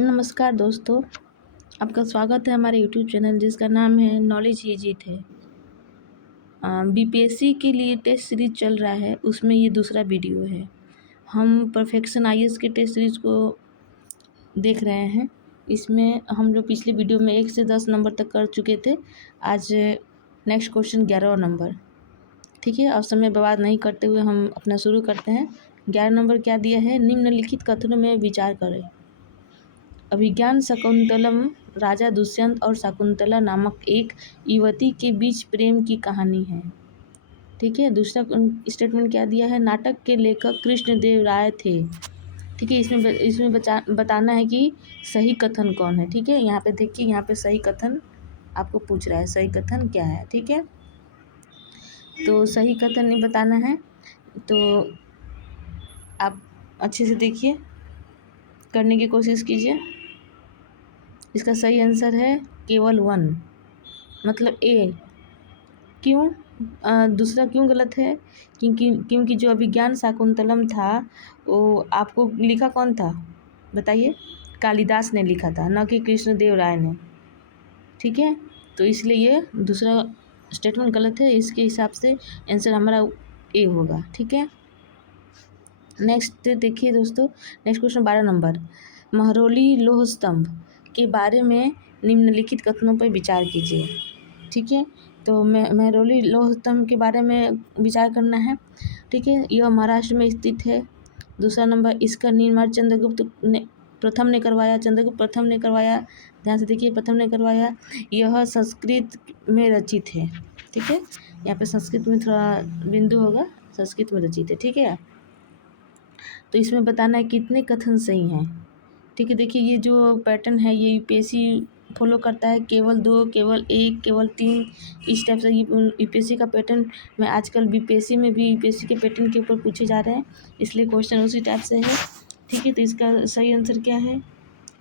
नमस्कार दोस्तों, आपका स्वागत है हमारे यूट्यूब चैनल जिसका नाम है नॉलेज ही जीत है। बीपीएससी के लिए टेस्ट सीरीज चल रहा है, उसमें ये दूसरा वीडियो है। हम परफेक्शन आईएएस के टेस्ट सीरीज को देख रहे हैं। इसमें हम लोग पिछले वीडियो में 1 से 10 नंबर तक कर चुके थे। आज नेक्स्ट क्वेश्चन 11वां नंबर। ठीक है, अब समय बर्बाद नहीं करते हुए हम अपना शुरू करते हैं। 11 नंबर क्या दिया है? निम्नलिखित कथनों में विचार करें। अभिज्ञान शकुंतलम राजा दुष्यंत और शकुंतला नामक एक युवती के बीच प्रेम की कहानी है। ठीक है, दूसरा स्टेटमेंट क्या दिया है? नाटक के लेखक कृष्णदेव राय थे। ठीक है, इसमें बताना है कि सही कथन कौन है। ठीक है, यहाँ पे देखिए, यहाँ पे सही कथन आपको पूछ रहा है, सही कथन क्या है। ठीक है, तो सही कथन नहीं बताना है तो आप अच्छे से देखिए, करने की कोशिश कीजिए। इसका सही आंसर है केवल 1, मतलब ए। क्यों? दूसरा क्यों गलत है? क्योंकि जो अभिज्ञान शाकुंतलम था वो आपको लिखा कौन था बताइए? कालिदास ने लिखा था, न कि कृष्णदेव राय ने। ठीक है, तो इसलिए ये दूसरा स्टेटमेंट गलत है। इसके हिसाब से आंसर हमारा ए होगा। ठीक है, नेक्स्ट देखिए दोस्तों, नेक्स्ट क्वेश्चन 12 नंबर। महरौली लौह स्तंभ के बारे में निम्नलिखित कथनों पर विचार कीजिए। ठीक है, तो महरौली लौह स्तंभ के बारे में विचार करना है। ठीक है, यह महाराष्ट्र में स्थित है। दूसरा नंबर, इसका निर्माण चंद्रगुप्त प्रथम ने करवाया। चंद्रगुप्त प्रथम ने करवाया, ध्यान से देखिए, प्रथम ने करवाया। यह संस्कृत में रचित है। ठीक है, यहाँ पे संस्कृत में थोड़ा बिंदु होगा, संस्कृत में रचित है। ठीक है, तो इसमें बताना है कितने कथन सही हैं। ठीक है, देखिए ये जो पैटर्न है ये यूपीएससी फॉलो करता है, केवल 2, केवल 1, केवल 3, इस टाइप से यूपीएससी का पैटर्न में आजकल बीपीएससी में भी यूपीएससी के पैटर्न के ऊपर पूछे जा रहे हैं, इसलिए क्वेश्चन उसी टाइप से है। ठीक है, तो इसका सही आंसर क्या है?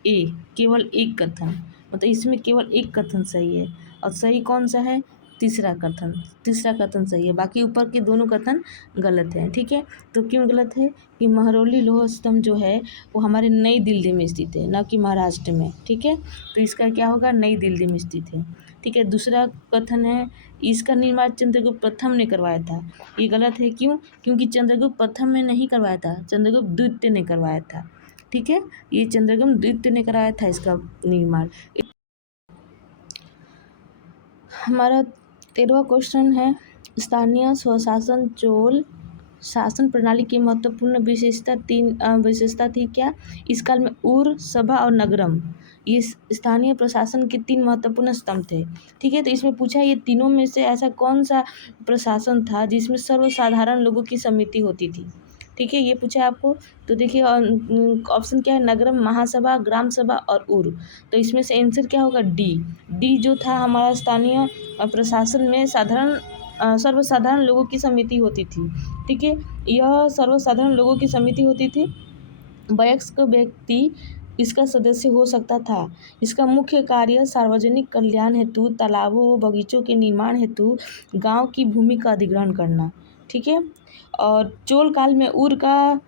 ए, केवल एक कथन, मतलब इसमें केवल एक कथन सही है। और सही कौन सा है? तीसरा कथन सही है, बाकी ऊपर के दोनों कथन गलत हैं। ठीक है, तो क्यों गलत है? कि महरौली लौह स्तंभ जो है वो हमारे नई दिल्ली में स्थित है, न कि महाराष्ट्र में। ठीक है, तो इसका क्या होगा? नई दिल्ली में स्थित है। ठीक है, दूसरा कथन है इसका निर्माण चंद्रगुप्त प्रथम ने करवाया था। ये गलत है। क्यों? क्योंकि चंद्रगुप्त प्रथम ने नहीं करवाया था, चंद्रगुप्त द्वितीय ने करवाया था। ठीक है, ये चंद्रगुप्त द्वितीय ने कराया था इसका निर्माण। हमारा 13वां क्वेश्चन है, स्थानीय स्वशासन चोल शासन प्रणाली की महत्वपूर्ण विशेषता थी क्या? इस काल में उर, सभा और नगरम, ये स्थानीय प्रशासन के 3 महत्वपूर्ण स्तंभ थे। ठीक है, तो इसमें पूछा ये तीनों में से ऐसा कौन सा प्रशासन था जिसमें सर्वसाधारण लोगों की समिति होती थी? ठीक है, ये पूछा है आपको। तो देखिए ऑप्शन क्या है? नगरम, महासभा, ग्राम सभा और उर। तो इसमें से आंसर क्या होगा? डी जो था हमारा स्थानीय प्रशासन में सर्वसाधारण लोगों की समिति होती थी। ठीक है, यह सर्वसाधारण लोगों की समिति होती थी। वयस्क व्यक्ति इसका सदस्य हो सकता था। इसका मुख्य कार्य सार्वजनिक कल्याण हेतु, तालाबों व बगीचों के निर्माण हेतु गांव की भूमि का अधिग्रहण करना। ठीक है, और चोल काल में उर का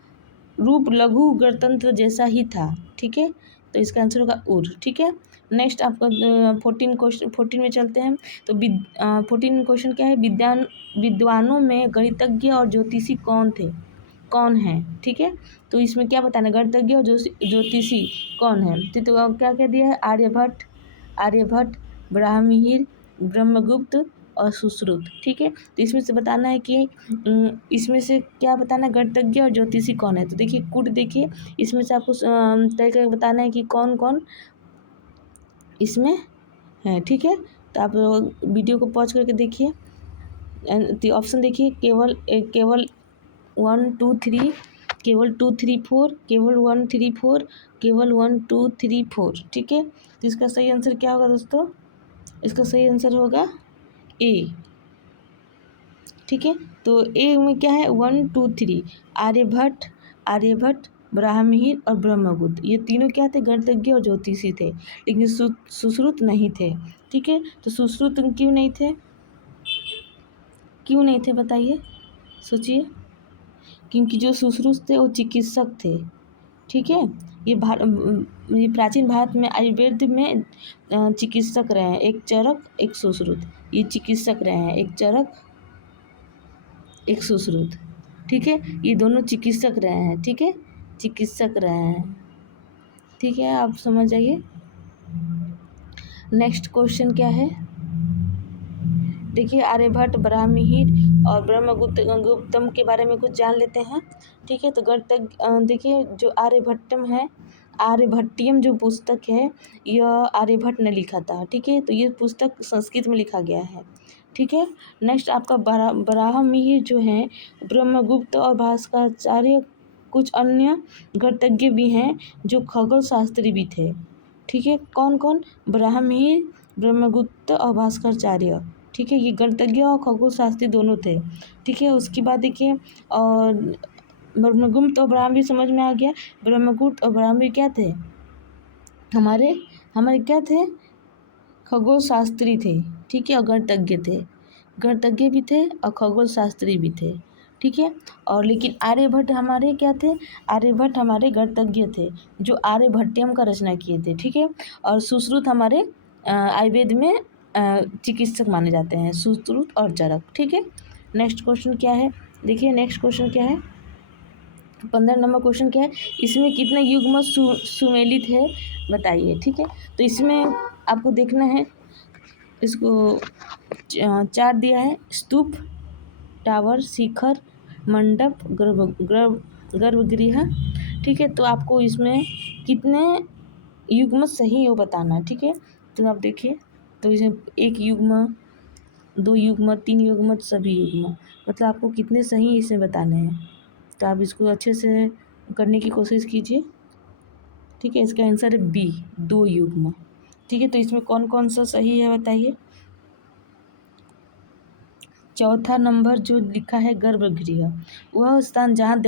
रूप लघु गणतंत्र जैसा ही था। ठीक है, तो इसका आंसर होगा उर। ठीक है, नेक्स्ट आपका 14 में चलते हैं। तो 14 क्वेश्चन क्या है? विद्वानों में गणितज्ञ और ज्योतिषी कौन है? ठीक है, तो इसमें क्या बताना है? गणितज्ञ और ज्योतिषी कौन है? तो क्या क्या दिया है? आर्यभट्ट, ब्राह्मीहिर, ब्रह्मगुप्त और सुश्रुत। ठीक है, तो इसमें से बताना है कि इसमें से क्या बताना है? गणितज्ञ और ज्योतिषी कौन है? तो देखिए कुट, देखिए इसमें से आपको तय करके बताना है कि कौन कौन इसमें है। ठीक है, तो आप वीडियो को पॉज करके देखिए। ऑप्शन देखिए, केवल 1 2 3, केवल 2 3 4, केवल 1 3 4, केवल 1 2 3 4। ठीक है, तो इसका सही आंसर क्या होगा दोस्तों? इसका सही आंसर होगा ए। ठीक है, तो ए में क्या है? 1 2 3, आर्यभट्ट, ब्राह्मीहिर और ब्रह्मगुप्त, ये तीनों क्या थे? गणितज्ञ और ज्योतिषी थे, लेकिन सुश्रुत नहीं थे। ठीक है, तो सुश्रुत क्यों नहीं थे? क्यों नहीं थे बताइए, सोचिए। क्योंकि जो सुश्रुत थे वो चिकित्सक थे। ठीक है। ये प्राचीन भारत में आयुर्वेद में चिकित्सक रहे हैं, एक चरक एक सुश्रुत। ये चिकित्सक रहे हैं, एक चरक एक सुश्रुत। ठीक है, ये दोनों चिकित्सक रहे हैं। ठीक है, चिकित्सक रहे हैं। ठीक है, आप समझ जाइए। नेक्स्ट क्वेश्चन क्या है, देखिए आर्यभट्ट, बराहमिहिर और ब्रह्मगुप्तम के बारे में कुछ जान लेते हैं। ठीक है, तो देखिए जो आर्यभट्टम है, आर्यभट्टियम जो पुस्तक है यह आर्यभट्ट ने लिखा था। ठीक है, तो ये पुस्तक संस्कृत में लिखा गया है। ठीक है, नेक्स्ट आपका बराहमिहिर जो है ब्रह्मगुप्त और भास्कराचार्य कुछ अन्य गणितज्ञ भी हैं जो खगोल शास्त्री भी थे। ठीक है, कौन कौन, बराहमिहिर, ब्रह्मगुप्त और भास्कराचार्य। ठीक है, ये गणितज्ञ और खगोल शास्त्री दोनों थे। ठीक है, उसके बाद देखिए और ब्रह्मगुप्त और ब्राह्मणी समझ में आ गया। ब्रह्मगुप्त और ब्राह्मणी क्या थे, हमारे क्या थे, खगोल शास्त्री थे। ठीक है, और गणितज्ञ थे, गणितज्ञ भी थे और खगोल शास्त्री भी थे। ठीक है, और लेकिन आर्यभट्ट हमारे क्या थे, आर्यभट्ट हमारे गणितज्ञ थे जो आर्यभट्टियम का रचना किए थे। ठीक है, और सुश्रुत हमारे आयुर्वेद में चिकित्सक माने जाते हैं, सुश्रुत और चरक। ठीक है, नेक्स्ट क्वेश्चन क्या है, देखिए नेक्स्ट क्वेश्चन क्या है, 15 नंबर क्वेश्चन क्या है, इसमें कितने युग्म सुमेलित है बताइए। ठीक है, तो इसमें आपको देखना है, इसको चार्ट दिया है, स्तूप, टावर, शिखर, मंडप, गर्भगृह। ठीक है, तो आपको इसमें कितने युग्म सही हो बताना है। ठीक है, तो आप देखिए, तो इसमें 1 युग्म, 2 युग्म, 3 युग्म, सभी युग्म, मतलब आपको कितने सही इसमें बताने हैं। तो आप इसको अच्छे से करने की कोशिश कीजिए। ठीक है, इसका आंसर है बी, 2 युग्म। ठीक है, तो इसमें कौन कौन सा सही है बताइए। चौथा नंबर जो लिखा है गर्भगृह, वह स्थान जहाँ